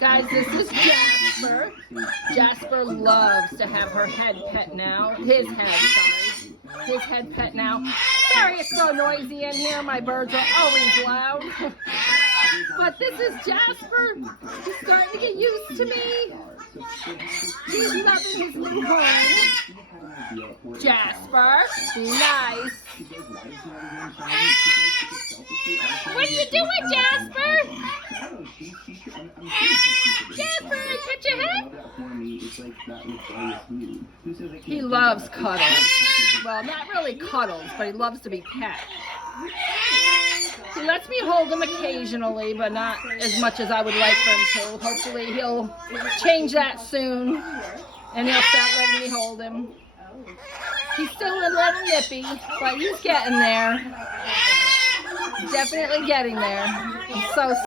Guys, this is Jasper. Jasper loves to have her head pet now. His head pet now. Sorry it's so noisy in here. My birds are always loud. But this is Jasper. He's starting to get used to me. He's loving his new home. Jasper, be nice. What are you doing, Jasper? Jasper, pet your head? He loves cuddles. Well, not really cuddles, but he loves to be pet. He lets me hold him occasionally, but not as much as I would like for him to. Hopefully he'll change that soon, and he'll start letting me hold him. He's still a little nippy, but he's getting there. Definitely getting there. I'm so